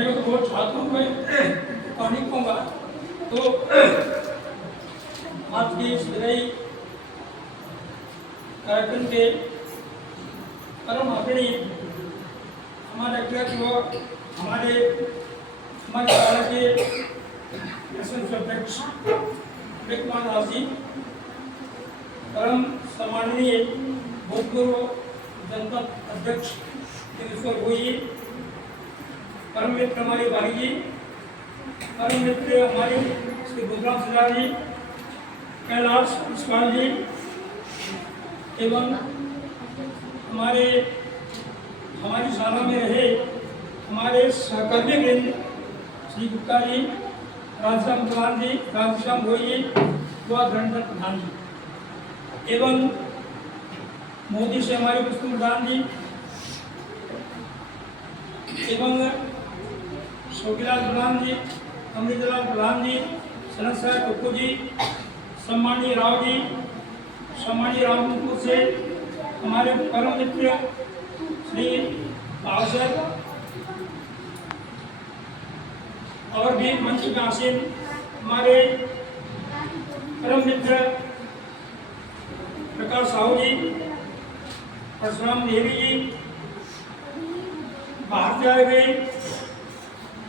मैं तो बहुत छात्रों में पानी कहूँगा। तो आज के इस विदाई कार्यक्रम के परम अग्रणी हमारे अध्यक्ष व हमारे शाला के अध्यक्ष कुमार दास जी, परम सम्माननीय भूतपूर्व जनपद अध्यक्ष जी, परम मित्र हमारे भाई जी, परम मित्र हमारे श्री गुजरात जिला जी, कैलाश पुष्पाल जी एवं हमारी शाला में रहे हमारे सहकर्मी वृंद श्री गुप्ता जी, राजश्याम प्रधान जी, राजश्याम भोई जी व धनधर प्रधान जी एवं मोदी से हमारे पुष्प प्रधान जी एवं शोकीलाल प्रधान जी, अमृतलाल प्रधान जी, सनत साहब कुक्कू जी, सम्मानीय राव जी, सम्मानीय रामपुर से हमारे परम मित्र श्री पावसर और भी मंच में आसीन हमारे परम मित्र प्रकाश साहू जी, परशुराम देवी जी, बाहर से आए हुए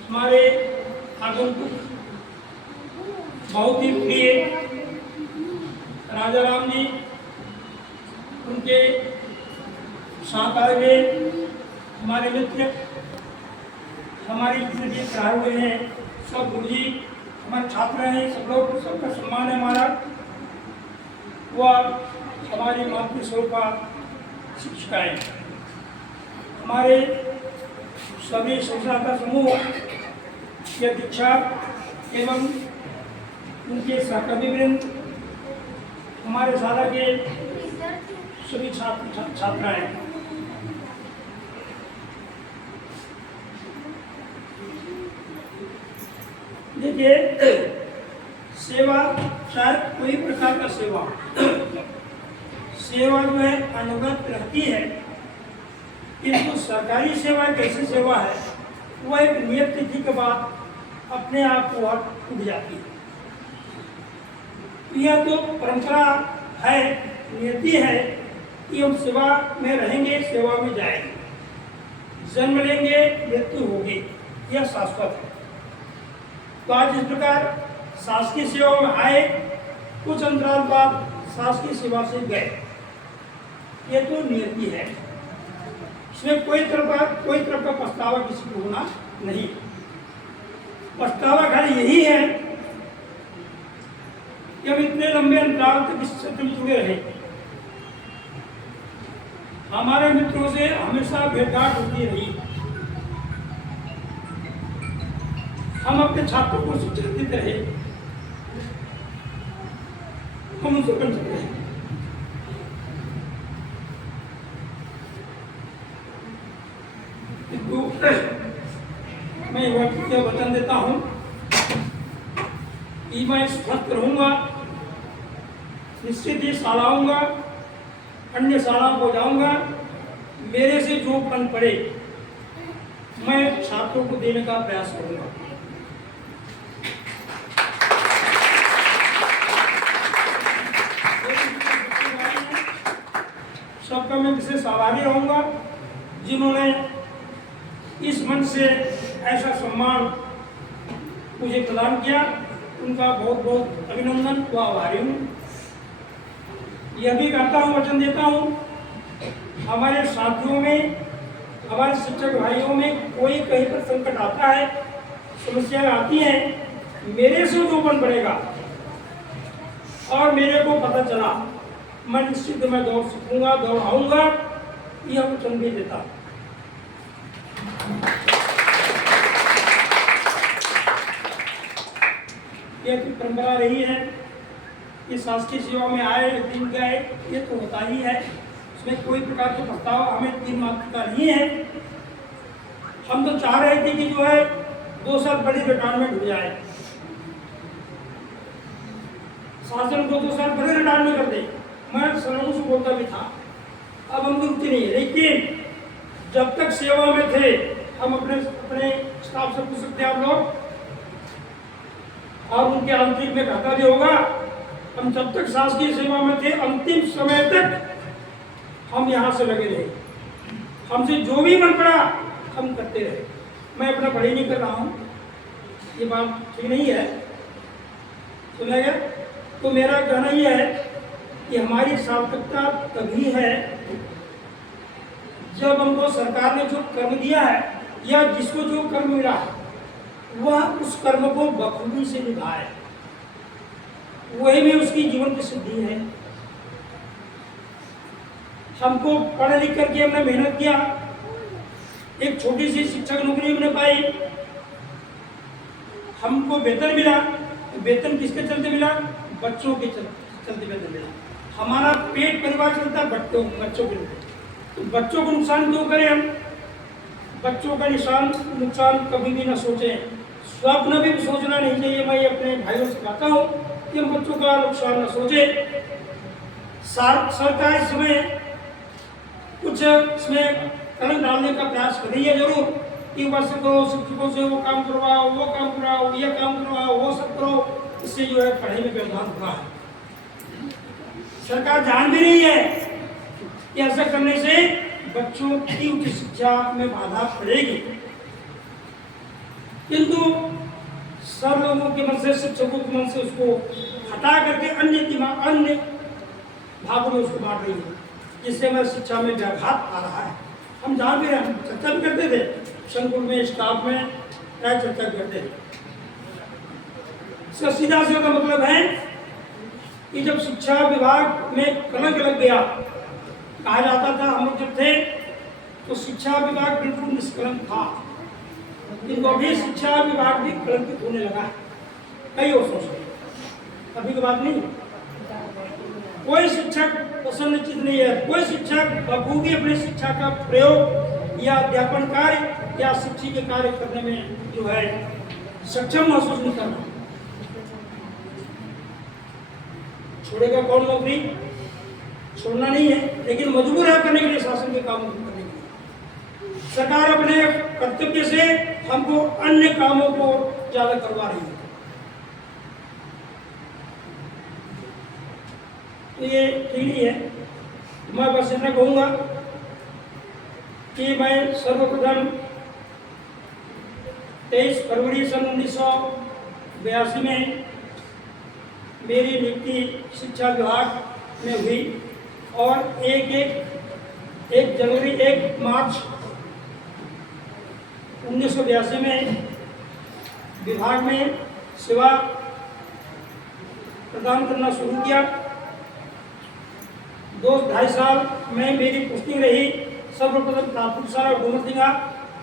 हमारे आगंतुक बहुत ही प्रिय राजा राम जी, उनके साथ आए हुए हमारे मित्र, हमारे जितने भी पढ़ाए हुए हैं सब गुरु जी, हमारे छात्र हैं, सब लोग, सबका सम्मान है हमारा। वह हमारी मातृ स्वरूपा शिक्षिकाएँ, हमारे सभी संस्था समूह के दीक्षा एवं उनके सहकर्मी वृंद, हमारे शाला के सभी छात्राएँ, देखिए सेवा शायद कोई प्रकार का सेवा जो है अनुगत रहती है, किंतु सरकारी सेवा एक ऐसी सेवा है वह एक नियत तिथि के बाद अपने आप को उठ जाती है। यह तो परंपरा है, नियति है कि हम सेवा में रहेंगे, सेवा में जाएंगे, जन्म लेंगे, मृत्यु होगी, यह शाश्वत है। तो आज इस प्रकार शासकीय सेवा में आए, कुछ अंतराल बाद शासकीय सेवा से गए, ये तो नियति है, इसमें कोई तरफ का पछतावा किसी को होना नहीं। पछतावा खाली यही है कि हम इतने लंबे अंतराल तक इस क्षेत्र में जुड़े रहे, हमारे मित्रों से हमेशा भेंटघाट होती रही, हम अपने छात्रों को शिक्षा देते रहे, हम उनसे बन सकते हैं। मैं यह वचन देता हूँ कि मैं स्वस्थ रहूँगा, निश्चित ही शाला आऊँगा, अन्य शालाओं को जाऊँगा, मेरे से जो फल पड़े मैं छात्रों को देने का प्रयास करूँगा। सबका मैं विशेष आभारी रहूँगा जिन्होंने इस मंच से ऐसा सम्मान मुझे प्रदान किया, उनका बहुत बहुत अभिनंदन व आभारी हूँ। यह भी कहता हूँ, वचन देता हूँ, हमारे साथियों में, हमारे शिक्षक भाइयों में कोई कहीं पर संकट आता है, समस्याएं आती हैं, मेरे से जो बन पड़ेगा और मेरे को पता चला, मैं निश्चित मैं दौड़ सकूँगा, दौड़ आऊँगा, यह वचन भी देता। यह तो परंपरा रही है कि शासकीय सेवा में आए, दिन गए, ये तो होता ही है, इसमें कोई प्रकार का पछतावा हमें 3 मात्र का नहीं है। हम तो चाह रहे थे कि जो है 2 साल बड़ी रिटायरमेंट हो जाए, शासन को 2 साल बड़े रिटायरमेंट कर दे, मैं सलों से बोलता भी था, अब हम रुकते नहीं है। लेकिन जब तक सेवा में थे हम अपने स्टाफ से पूछ सकते हैं आप लोग, और उनके आंतरिक में कहता भी होगा, हम जब तक शासकीय सेवा में थे अंतिम समय तक हम यहाँ से लगे रहे, हमसे जो भी बन पड़ा हम करते रहे। मैं अपना पढ़ाई नहीं कर रहा हूँ, ये बात ठीक नहीं है, सुना गया। तो मेरा कहना यह है कि हमारी सार्थकता तभी है जब हमको सरकार ने जो कर्म दिया है या जिसको जो कर्म मिला है वह उस कर्म को बखूबी से निभाए, वही में उसकी जीवन की सिद्धि है। हमको पढ़ लिख करके हमने मेहनत किया, एक छोटी सी शिक्षक नौकरी हमने पाई, हमको वेतन मिला, वेतन किसके चलते मिला? बच्चों के चलते वेतन मिला। हमारा पेट परिवार चलता बच्चों के लिए, तो बच्चों को नुकसान क्यों करें हम? बच्चों का नुकसान कभी भी ना सोचें, स्वप्न भी सोचना नहीं चाहिए। मैं अपने भाइयों से कहता हूँ कि हम बच्चों का नुकसान न सोचें। सरकार इसमें कुछ इसमें कलम डालने का प्रयास कर रही है जरूर, कि वर्ष करो, शिक्षकों से वो काम करवाओ, वो काम करवाओ, ये काम करवाओ, वो सब करो, इससे जो है पढ़ाई में व्यवधान हुआ है। सरकार जान भी रही है कि ऐसा करने से बच्चों की उच्च शिक्षा में बाधा पड़ेगी, किंतु सब लोगों के मन से, शिक्षकों के मन से उसको हटा करके अन्य भागों में उसको बांट रही है, जिससे हमारी शिक्षा में व्याघात आ रहा है। हम जान भी रहे, हम चर्चा भी करते थे संकुल में, स्टाफ में क्या चर्चा करते थे। इसका सीधा सीधा मतलब है कि जब शिक्षा विभाग में कलंक लग गया, कहा जाता था हम लोग जब थे तो शिक्षा विभाग बिल्कुल निष्कलंक था, किंतु अभी शिक्षा विभाग भी कलंकित होने लगा है कई वर्षों से। अभी की बात नहीं, कोई शिक्षक प्रसन्नचित नहीं है, कोई शिक्षक बखूबी अपनी शिक्षा का प्रयोग या अध्यापन कार्य या शिक्षी के कार्य करने में जो है सक्षम महसूस नहीं कर रहा। छोड़ेगा कौन नौकरी? छोड़ना नहीं है, लेकिन मजबूर है करने के लिए, शासन के कामों को करने के लिए। सरकार अपने कर्तव्य से हमको अन्य कामों को ज्यादा करवा रही है, तो ये ठीक नहीं है। मैं बस इतना कहूँगा कि मैं सर्वप्रथम 23 फरवरी सन 1982 में मेरी नियुक्ति शिक्षा विभाग में हुई और 1 मार्च 1982 में विभाग में सेवा प्रदान करना शुरू किया। 2-2.5 साल में मेरी पोस्टिंग रही सर्वप्रथम प्राथमिक शाला डूमरसिंगा,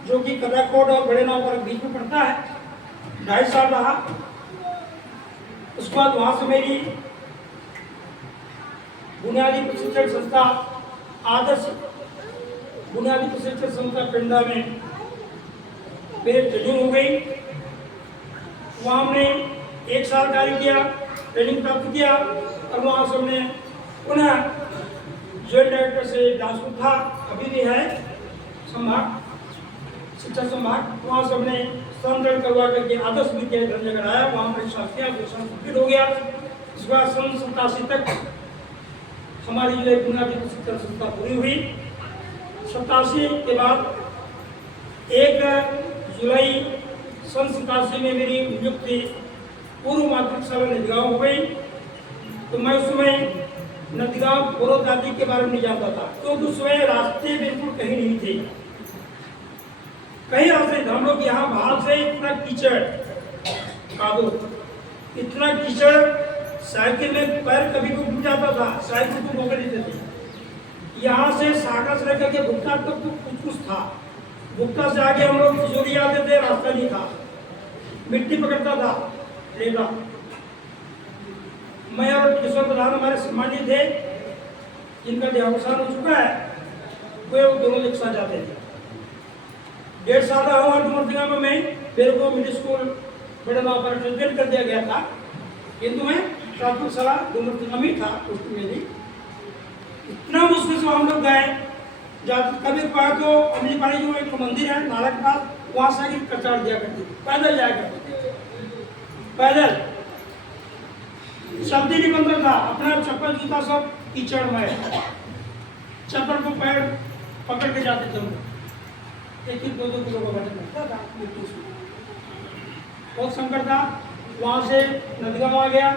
जो कि कदराकोट और बड़े नाव पर बीच में पड़ता है, 2.5 साल रहा। उसके बाद वहाँ से मेरी बुनियादी प्रशिक्षण संस्था आदर्श बुनियादी प्रशिक्षण संस्था पिंडा में मेरी ट्रेनिंग हो गई। वहाँ हमने 1 साल कार्य किया, ट्रेनिंग प्राप्त किया और वहाँ से हमने पुनः जॉइंट डायरेक्टर से ट्रांसफर था, अभी भी है संभाग, शिक्षा संभाग। वहाँ से हमने स्थानांतरण करवा करके आदर्श विद्यालय जगह आया, वहाँ परीक्षा किया, कंप्लीट हो गया। इसके बाद सन 87 तक हमारी जो बुनियादी प्रशिक्षण संस्था पूरी हुई। 87 के बाद 1 जुलाई सन 87 में मेरी नियुक्ति पूर्व माध्यमिक शाला नदीगांव हो गई। तो मैं उस समय नदीगांव पूर्व दादी के बारे में नहीं जानता था, तो उस समय रास्ते बिल्कुल कहीं नहीं थे, कहीं रास्ते हम लोग यहाँ बाहर से इतना कीचड़ कादो, इतना कीचड़, साइकिल में पैर कभी को डूब जाता था, साइकिल को मौके देते थे। यहाँ से सागर से लेकर के भुट्टा तक तो कुछ था, भुट्टा से आगे हम लोग किशोरी आते थे, रास्ता नहीं था, मिट्टी पकड़ता था रेता। मैं और किशोर प्रधान हमारे सम्मानित थे, जिनका देहावसान हो चुका है, वे दोनों एक साथ जाते थे। 1.5 साल रहा हूँ डूमरसिंगा में। मैं मेरे को मिडिल स्कूल बड़े नाव पर ट्रांसफर कर दिया गया था, किंतु मैं प्राथमिक शाला डूमरसिंगा में था। उसकी मेरी इतना मुश्किल से हम लोग गए, जब कभी पाए तो अमली पानी जो एक मंदिर है नाला के पास, वहां साइकिल कचाड़ दिया करती थी, पैदल जाया करते थे, पैदल शब्द ही नहीं बनता था, अपना चप्पल जूता सब कीचड़ में, चप्पल को पैर पकड़ के जाते थे, 1-2 किलो का वजन लगता था मिट्टी से, बहुत संकट था। वहाँ से नदगांव आ गया,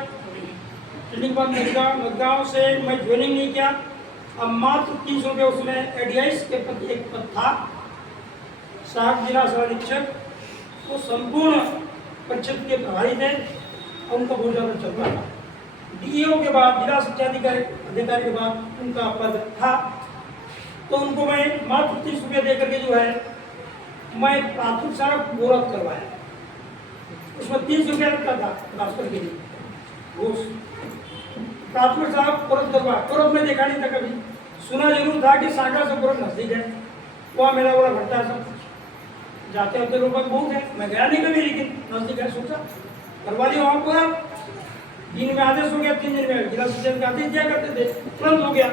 ट्रेनिंग बाद नदगांव से मैं ज्वाइनिंग नहीं किया। अब मात्र 30 रुपये उसमें एडीआईस के प्रति एक पद था, साहब जिला अधीक्षक, वो संपूर्ण परिषद के प्रभारी थे और उनका बहुत ज़्यादा चलता था। डीईओ के बाद, जिला शिक्षा अधिकारी के बाद उनका पद था, तो उनको मैं मात्र 30 रुपये दे करके जो है मैं प्राथमिक शाला गोरख करवाया, उसमें 30 रुपया लगता था ट्रांसफर के लिए घूस। प्राथमिक शाला गोरख करवाया, गोरख में देखा नहीं था कभी, सुना जरूर था कि सागर से गोरख नजदीक है, वहाँ मेरा बड़ा घटता है, सब जाते होते लोग बहुत है, मैं गया नहीं कभी, लेकिन नजदीक है, सोचा करवा लिया। वहाँ पूरा दिन में आदेश हो गया, 3 दिन में जिला शिक्षा के आदेश दिया करते थे, तुरंत हो गया।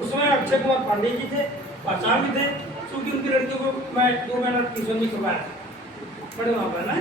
उसमें अक्षय कुमार पांडे जी थे, पहचान भी थे, क्योंकि उनकी लड़की को मैं 2 महीना ट्यूशन भी करवाया, बड़े वहाँ पर ना।